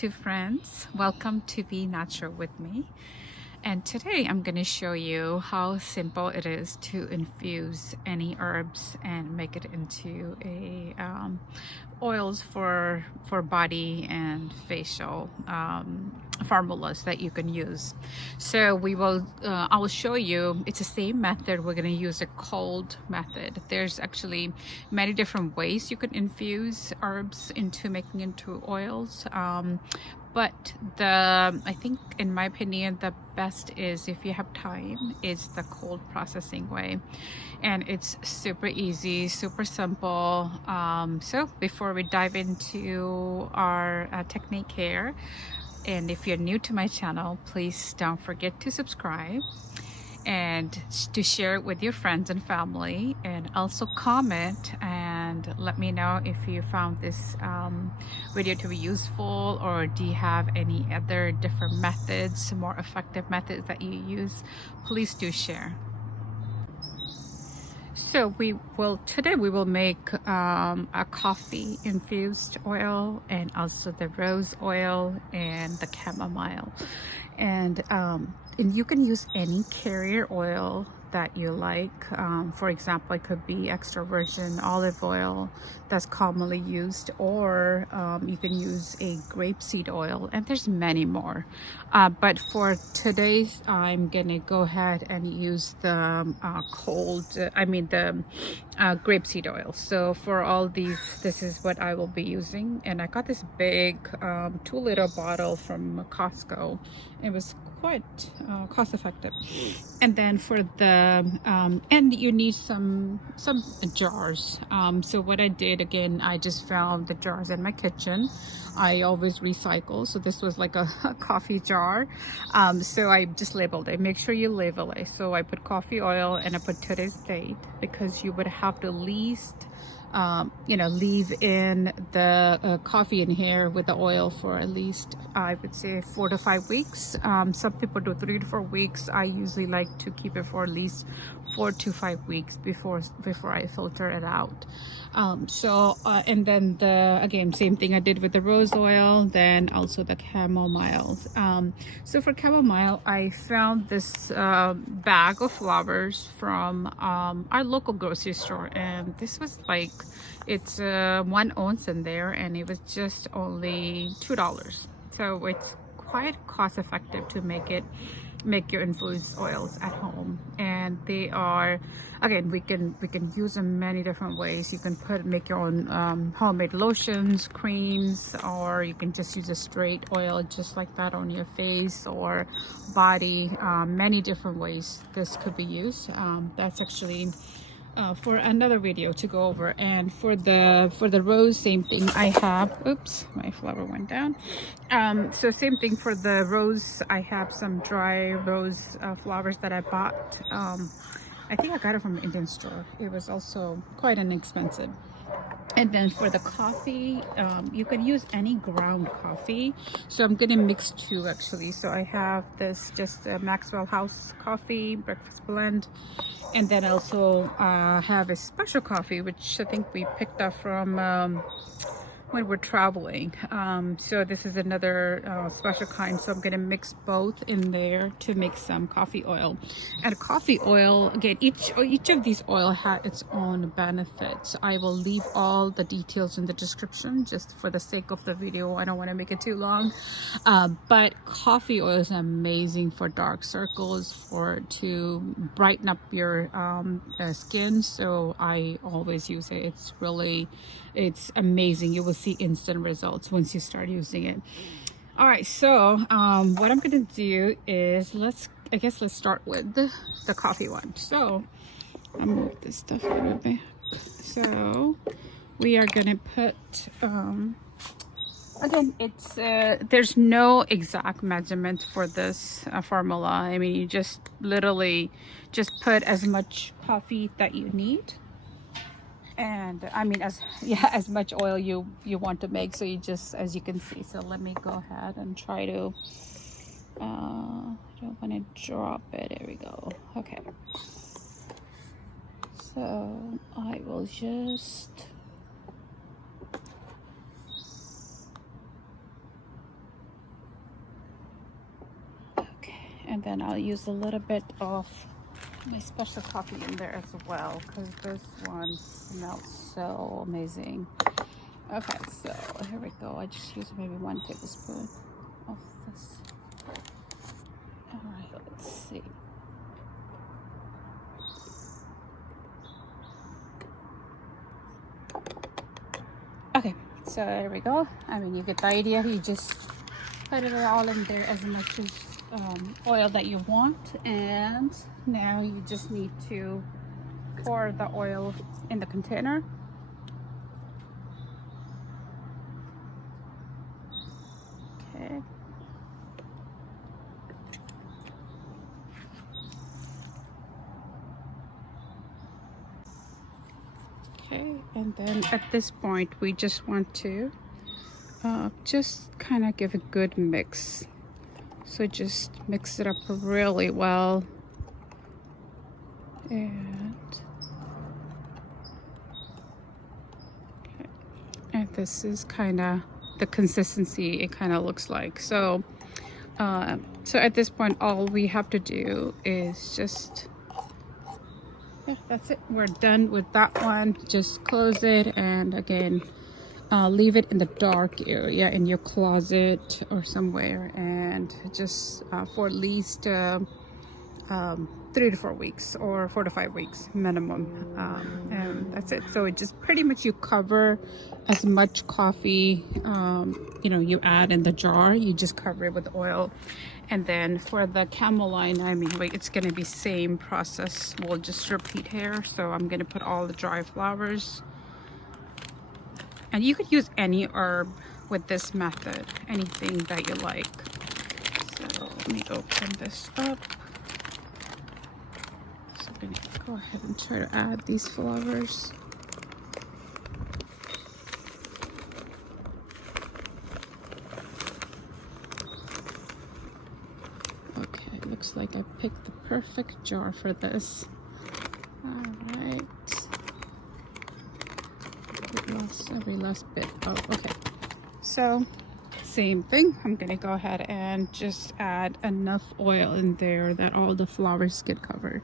YouTube friends, welcome to Be Natural with me. And today I'm going to show you how simple it is to infuse any herbs and make it into a oils for body and facial formulas that you can use. So I will show you. It's the same method. We're going to use a cold method. There's actually many different ways you can infuse herbs into making into oils. But I think, in my opinion, the best is, if you have time, is the cold processing way. And it's super easy, super simple. So before we dive into our technique here, and if you're new to my channel, please don't forget to subscribe and to share it with your friends and family, and also comment and let me know if you found this video to be useful, or do you have any other different methods, more effective methods that you use. Please do share. So today we will make a coffee infused oil, and also the rose oil and the chamomile, and you can use any carrier oil that you like. For example, it could be extra virgin olive oil that's commonly used, or you can use a grapeseed oil, and there's many more. But for today, I'm gonna go ahead and use the grapeseed oil. So for all these, this is what I will be using, and I got this big 2-liter bottle from Costco. It was quite cost effective. And then for the and you need some jars. So what I did, again, I just found the jars in my kitchen. I always recycle, so this was like a coffee jar. So I just labeled it. Make sure you label it. So I put coffee oil and I put today's date, because you would have to at least leave in the coffee in here with the oil for at least, I would say, 4 to 5 weeks. Some people do 3 to 4 weeks. I usually like to keep it for at least 4 to 5 weeks before I filter it out. And then again, same thing I did with the rose oil, then also the chamomile. So for chamomile, I found this bag of flowers from our local grocery store, and this was like, it's 1 ounce in there, and it was just only $2. So it's quite cost effective to make your infused oils at home. And they are, again, we can use them many different ways. You can make your own homemade lotions, creams, or you can just use a straight oil just like that on your face or body. Many different ways this could be used. That's actually for another video to go over. And for the rose, same thing. I have, oops, my flower went down. So same thing for the rose. I have some dry rose flowers that I bought. I think I got it from an Indian store. It was also quite inexpensive. And then for the coffee, you can use any ground coffee. So I'm gonna mix 2 actually. So I have this just Maxwell House coffee breakfast blend, and then I also have a special coffee, which I think we picked up from when we're traveling. So this is another special kind. So I'm gonna mix both in there to make some coffee oil. And coffee oil, again, each of these oil had its own benefits. I will leave all the details in the description just for the sake of the video. I don't want to make it too long. But coffee oil is amazing for dark circles, to brighten up your skin. So I always use it. It's amazing. You will see instant results once you start using it. All right, so what I'm gonna do is let's start with the coffee one. So I'll move this stuff out of the back. So we are gonna put again, it's there's no exact measurement for this formula. I mean, you just literally just put as much coffee that you need, and I mean, as much oil you want to make. So you just, as you can see. So let me go ahead and try to I don't want to drop it. There we go. Okay, so I will just, And then I'll use a little bit of my special coffee in there as well, because this one smells so amazing. Okay, so here we go. I just used maybe 1 tablespoon of this. All right, let's see. Okay, so there we go. I mean, you get the idea. You just put it all in there, as much as oil that you want, and now you just need to pour the oil in the container. Okay. Okay, and then at this point we just want to just kind of give a good mix. So just mix it up really well. And okay. And this is kind of the consistency it kind of looks like. So so at this point all we have to do is just, yeah, that's it. We're done with that one. Just close it, and again, leave it in the dark area in your closet or somewhere, and just for at least 3 to 4 weeks or 4 to 5 weeks minimum, and that's it. So it just pretty much, you cover as much coffee you know, you add in the jar, you just cover it with oil. And then for the Chamomile, I mean, it's going to be same process. We'll just repeat here. So I'm going to put all the dry flowers, and you could use any herb with this method, anything that you like. So let me open this up. So I'm going to go ahead and try to add these flowers. Okay, looks like I picked the perfect jar for this. All right. Every last bit. Oh, okay. So same thing. I'm gonna go ahead and just add enough oil in there that all the flowers get covered.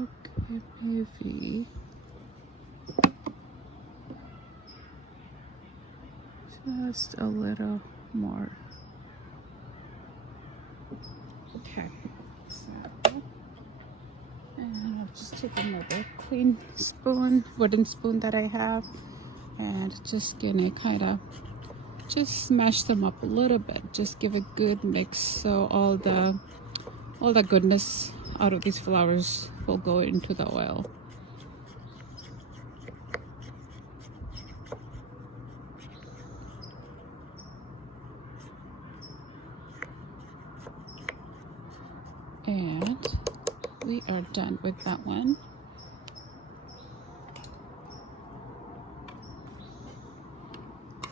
Okay, maybe just a little more. Okay, so, and I'll just take another clean spoon, wooden spoon that I have, and just gonna kind of just smash them up a little bit. Just give a good mix so all the goodness out of these flowers will go into the oil. And we are done with that one.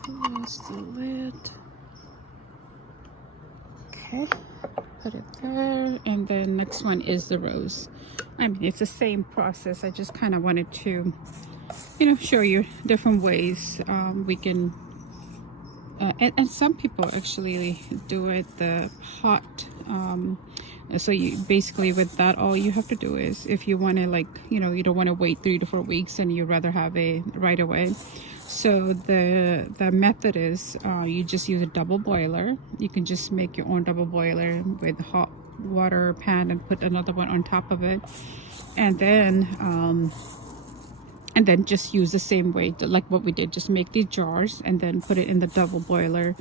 Close the lid. Okay, put it there. And then next one is the rose. I mean, it's the same process. I just kind of wanted to, you know, show you different ways we can and some people actually do it the hot. So you basically, with that, all you have to do is, if you want to, like, you know, you don't want to wait 3 to 4 weeks and you'd rather have a right away. So the method is you just use a double boiler. You can just make your own double boiler with hot water pan and put another one on top of it, and then just use the same way like what we did. Just make these jars and then put it in the double boiler,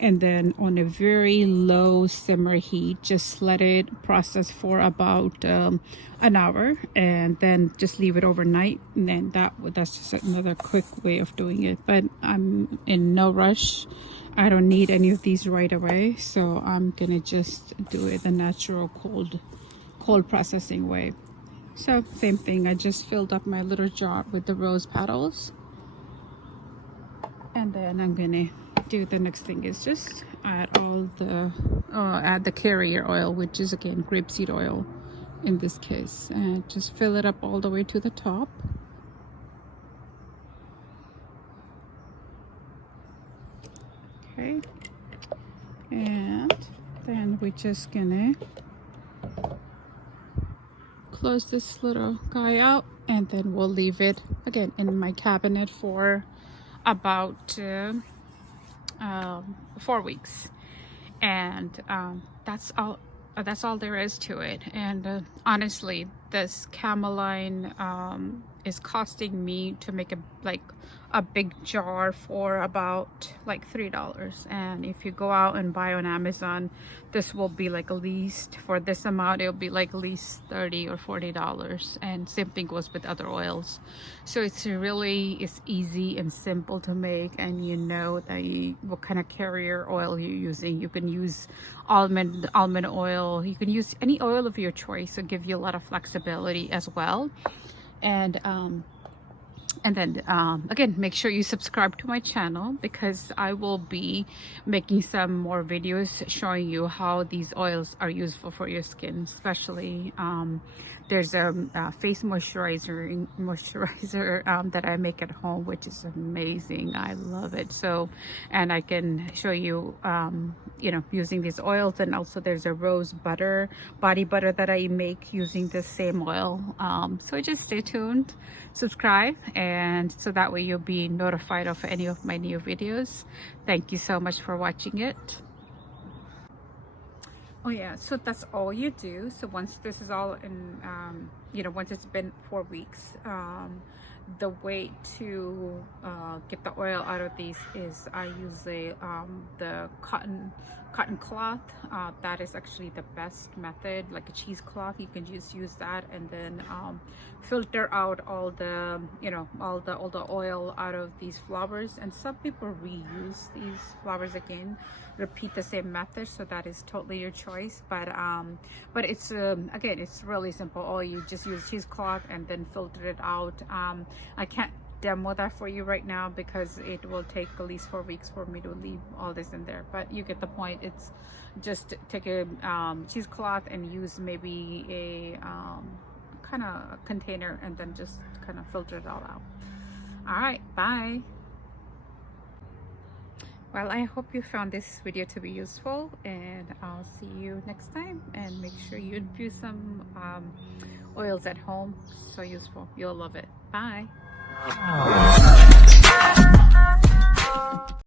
and then on a very low simmer heat, just let it process for about an hour, and then just leave it overnight. And then that's just another quick way of doing it. But I'm in no rush. I don't need any of these right away, so I'm gonna just do it the natural cold processing way. So same thing, I just filled up my little jar with the rose petals, and then I'm gonna do the next thing is just add add the carrier oil, which is again grapeseed oil in this case, and just fill it up all the way to the top. Okay, and then we're just gonna close this little guy out, and then we'll leave it again in my cabinet for about 4 weeks. And that's all there is to it. And honestly, this Chamomile is costing me to make a big jar for about like $3. And if you go out and buy on Amazon, this will be like at least, for this amount, it'll be like at least $30 or $40. And same thing goes with other oils. So it's easy and simple to make, and you know that what kind of carrier oil you're using. You can use almond oil, you can use any oil of your choice, so give you a lot of flexibility as well. And then again, make sure you subscribe to my channel, because I will be making some more videos showing you how these oils are useful for your skin. Especially there's a face moisturizer that I make at home, which is amazing. I love it. So, and I can show you you know, using these oils. And also there's a rose butter, body butter, that I make using this same oil. So just stay tuned, subscribe, and so that way you'll be notified of any of my new videos. Thank you so much for watching it. Oh yeah, so that's all you do. So once this is all in, you know, once it's been 4 weeks, the way to get the oil out of these is I use the cotton cloth. That is actually the best method, like a cheesecloth. You can just use that, and then filter out all the, you know, all the oil out of these flowers. And some people reuse these flowers again, repeat the same method, so that is totally your choice. But it's again, it's really simple. All you just use cheesecloth and then filter it out. I can't demo that for you right now because it will take at least 4 weeks for me to leave all this in there, but you get the point. It's just take a cheesecloth and use maybe a kind of container, and then just kind of filter it all out. All right, bye. Well, I hope you found this video to be useful, and I'll see you next time. And make sure you infuse some oils at home. So useful. You'll love it. Bye.